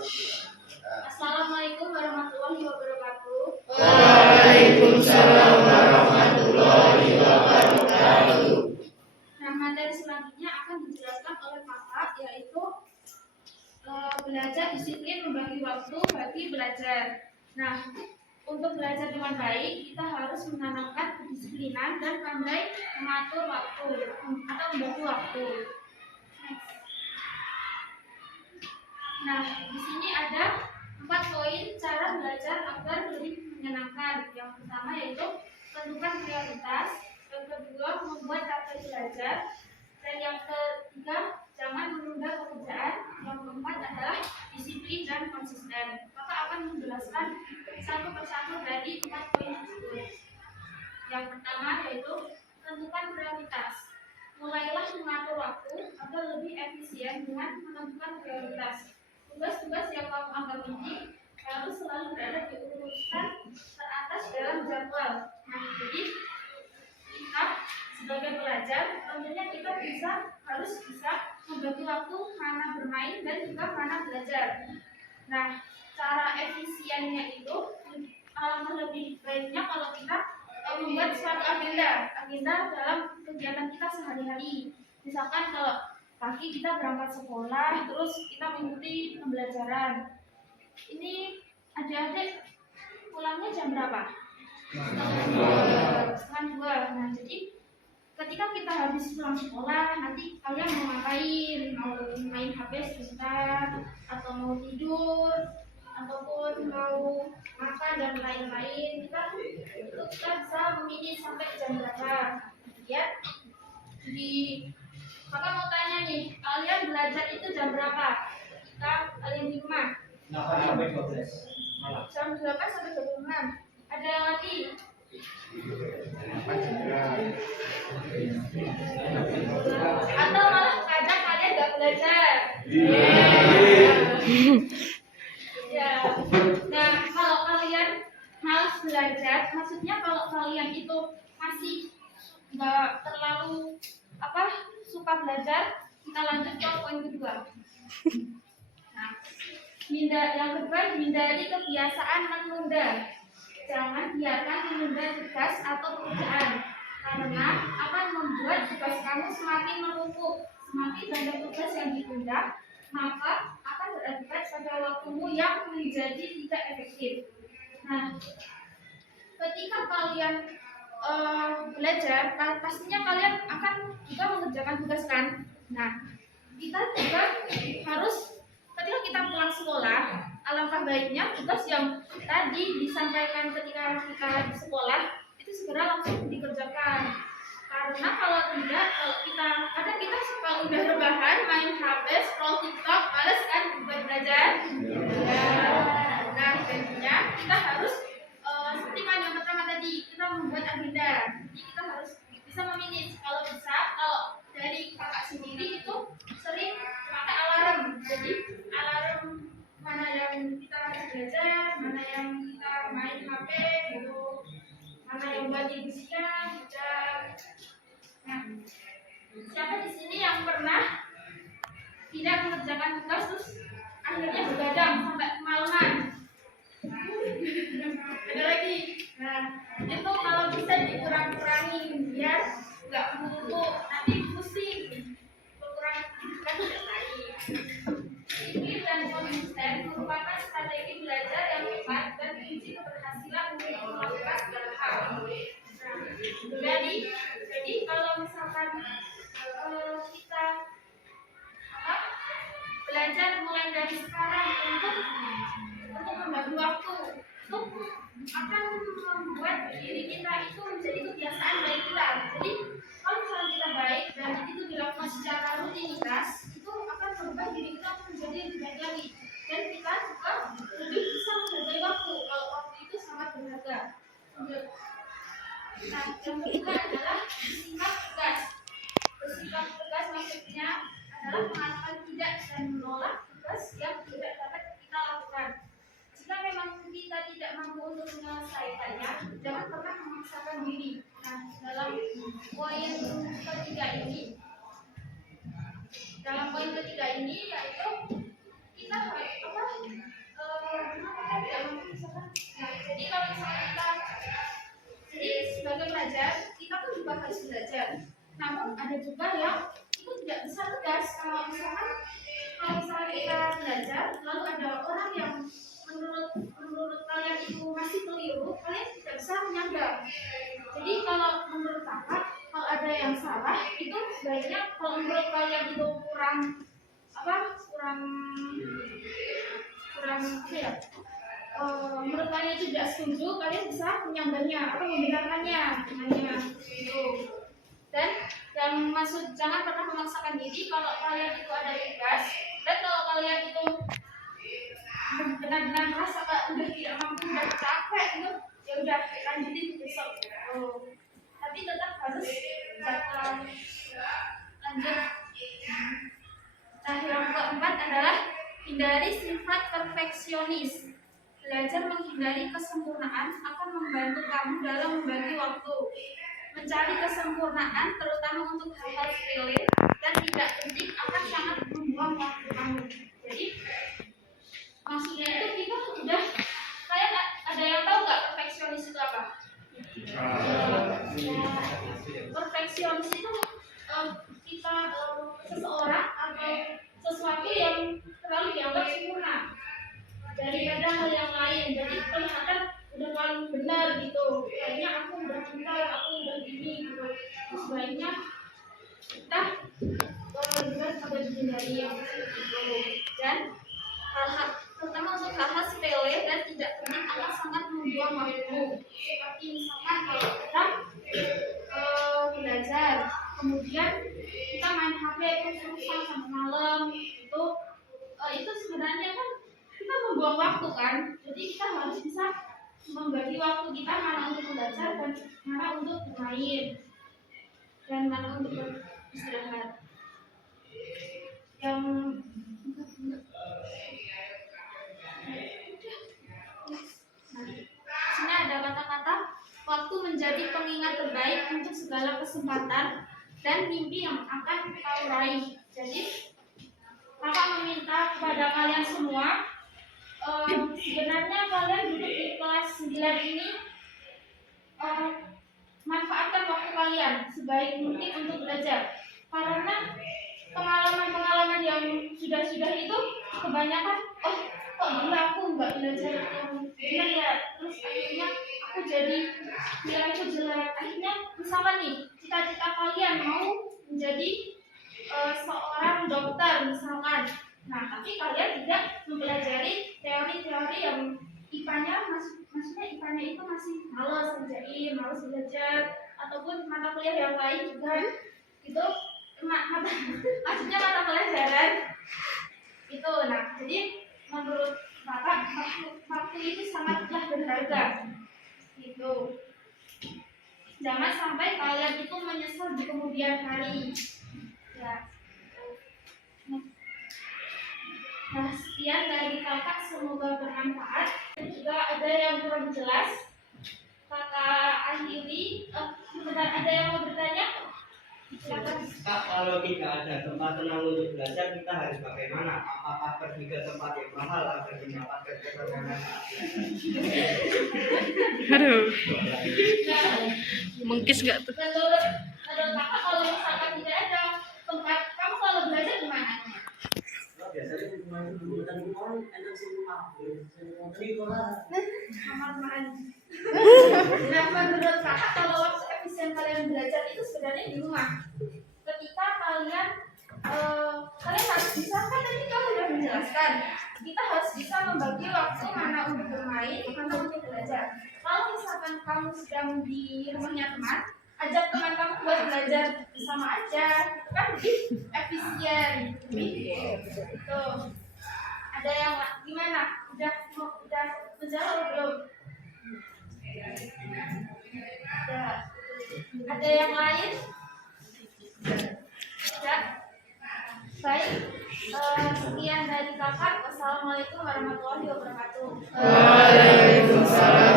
Assalamualaikum warahmatullahi wabarakatuh. Waalaikumsalam warahmatullahi wabarakatuh. Nah, materi selanjutnya akan dijelaskan oleh Kakak, yaitu belajar disiplin membagi waktu bagi belajar. Nah, untuk belajar dengan baik, kita harus menanamkan kedisiplinan dan pandai mengatur waktu atau membagi waktu. Nah, di sini ada 4 poin cara belajar agar lebih menyenangkan. Yang pertama yaitu tentukan prioritas, yang kedua membuat target belajar, dan yang ketiga jangan menunda pekerjaan, yang keempat adalah disiplin dan konsisten. Kakak akan menjelaskan satu persatu dari 4 poin tersebut. Yang pertama yaitu tentukan prioritas. Mulailah mengatur waktu agar lebih efisien dengan menentukan prioritas. Tugas-tugas yang kamu anggap penting harus selalu berada di urutan teratas dalam jadwal. Nah, jadi kita sebagai pelajar tentunya kita harus bisa membagi waktu mana bermain dan juga mana belajar. Nah, cara efisiennya itu alangkah lebih baiknya kalau kita membuat suatu agenda dalam kegiatan kita sehari-hari. Misalkan kalau pagi kita berangkat sekolah, terus kita mengikuti pembelajaran. Ini adik-adik pulangnya jam berapa? Setengah 2. Nah, jadi ketika kita habis pulang sekolah, nanti kalian mau ngapain? Mau main HP sebentar, atau mau tidur, ataupun mau makan dan lain-lain. Kita bisa memilih sampai jam berapa. Ya, Kakak mau tanya nih, kalian belajar itu jam berapa? Kalian di rumah? 8 sampai 12 malam. Jam 8 sampai 26. Ada yang lagi? Atau malah kadang kalian nggak belajar? Ya. Nah, kalau kalian malas belajar, maksudnya kalau kalian itu masih nggak terlalu suka belajar, kita lanjut ke poin kedua. Nah, yang kedua, hindari kebiasaan menunda. Jangan biarkan menunda tugas atau pekerjaan, karena akan membuat tugas kamu semakin menumpuk. Semakin banyak tugas yang ditunda, maka akan berakibat pada waktumu yang menjadi tidak efektif. Nah, ketika kalian belajar, pastinya kalian akan juga mengerjakan tugas kan. Nah, kita juga harus ketika kita pulang sekolah, alangkah baiknya tugas yang tadi disampaikan ketika kita di sekolah itu segera langsung dikerjakan. Karena kalau tidak, kadang kita suka udah rebahan, main HP, scroll TikTok, males kan buat belajar. Nah, tentunya kita harus seperti kan yang pertama tadi, kita membuat agenda. Jadi kita harus bisa memilih. Kalau dari kakak sendiri itu sering pakai alarm. Jadi alarm mana yang kita harus belajar, mana yang kita main HP gitu, mana yang buat tidur siang, Nah, siapa di sini yang pernah tidak mengerjakan tugas terus akhirnya begadang sampai kemalaman? Ada lagi. Nah, itu kalau bisa dikurang-kurangin biar nggak menumpuk, nanti pusing. Kan tidak baik. Disiplin dan konsisten merupakan strategi belajar yang tepat dan kunci keberhasilan untuk melakukan segala hal. Nah, jadi kalau misalkan kita belajar mulai dari sekarang untuk membagi waktu, itu akan membuat diri kita itu menjadi kebiasaan baik kita. Jadi kalau misalnya kita baik dan itu dilakukan secara rutinitas, itu akan merubah diri kita menjadi lebih baik lagi. Dan kita juga lebih bisa menghargai waktu. Kalau waktu itu sangat berharga. Nah, yang kedua adalah bersikap tegas. Bersikap tegas maksudnya adalah mengatakan tidak dan menolak tugas yang tidak dapat kita lakukan. Jika memang kita tidak mampu untuk menyelesaikannya, jangan pernah memaksakan diri. Nah, dalam poin ketiga ini yaitu kita sebagai pelajar kita pun juga harus belajar. Namun ada juga yang itu tidak bisa tegas. Kalau misalkan kita belajar lalu ada orang yang menurut kalian itu masih keliru, kalian tidak bisa menyangga. Jadi kalau menurut kakak, kalau ada yang salah itu sebaiknya, kalau menurut kalian itu kurang ya, menurut kalian itu tidak setuju, kalian bisa menyanggahnya atau membenarkannya gitu. Dan jangan pernah memaksakan diri. Kalau kalian itu ada tugas dan kalau kalian itu benar-benar merasa udah tidak mampu, udah capek itu, ya udah lanjutin besok. Tapi tetap harus lanjut. Nah, yang keempat adalah hindari sifat perfeksionis. Belajar menghindari kesempurnaan akan membantu kamu dalam membagi waktu. Mencari kesempurnaan terutama untuk hal-hal sepele dan tidak penting akan sangat membuang waktu kamu. Jadi maksudnya itu kita udah kayak ada yang tahu nggak perfeksionis itu apa? Perfeksionis itu kita seseorang atau sesuatu yang terlalu dianggap sempurna daripada hal yang lain. Jadi kelihatan udah paling benar gitu. Kayaknya aku udah pintar, aku udah gini gitu. Sebaiknya kita benar pada dihindari yang itu. Dan hal-hal terutama untuk hal-hal sepele dan tidak penting akan sangat membuang waktu. Seperti misalkan kalau kita belajar, kemudian kita main HP terus-terusan sampai malam, itu sebenarnya kan kita membuang waktu kan. Jadi kita harus bisa membagi waktu kita mana untuk belajar dan mana untuk bermain dan mana untuk beristirahat. Yang sini ada kata-kata waktu menjadi pengingat terbaik untuk segala kesempatan dan mimpi yang akan kau raih. Jadi kakak meminta kepada kalian semua, sebenarnya kalian duduk di kelas 9 ini, manfaatkan waktu kalian sebaik mungkin untuk belajar. Karena pengalaman-pengalaman yang sudah itu kebanyakan, kok dulu aku nggak belajar yang benar ya, terus akhirnya aku jadi nilai itu jelek. Akhirnya misalkan nih, cita-cita kalian mau menjadi seorang dokter misalkan, nah tapi kalian tidak mempelajari teori-teori yang IPA-nya maksudnya IPA-nya itu masih malas ngerjain, malas belajar, ataupun mata kuliah yang lain juga itu maksudnya mata pelajaran itu. Nah, jadi menurut kakak waktu itu sangatlah berharga gitu. Jangan sampai kalian itu menyesal di kemudian hari ya. Nah, sekian dari kakak, semoga bermanfaat. Dan juga ada yang kurang jelas, kakak akhiri. Sebentar, ada yang mau bertanya? Silakan. Kak, kalau tidak ada tempat tenang untuk belajar, kita harus bagaimana? Apakah pergi ke tempat yang mahal agar mendapatkan ketenangan? Aduh, Nah, mengkis nggak tuh? menurut kakak, kalau misalkan tidak ada tempat, kamu kalau belajar gimana? Biasanya cuma dulu dan orang enak sih rumah. Kamar mandi. Nah, menurut kakak, kalau waktu efisien kalian belajar itu sebenarnya di rumah. Ketika kalian harus bisa, kan tadi kamu sudah menjelaskan, kita harus bisa membagi waktu mana untuk bermain, mana untuk belajar. Kalau misalkan kamu sedang di rumahnya teman, ajak teman kamu buat belajar bersama aja, itu kan lebih efisien. Gitu. Ada yang gimana? Udah menjawab belum? Ada yang lain? Ya. Baik. Sekian dari kakak. Wassalamualaikum warahmatullahi wabarakatuh. Waalaikumsalam.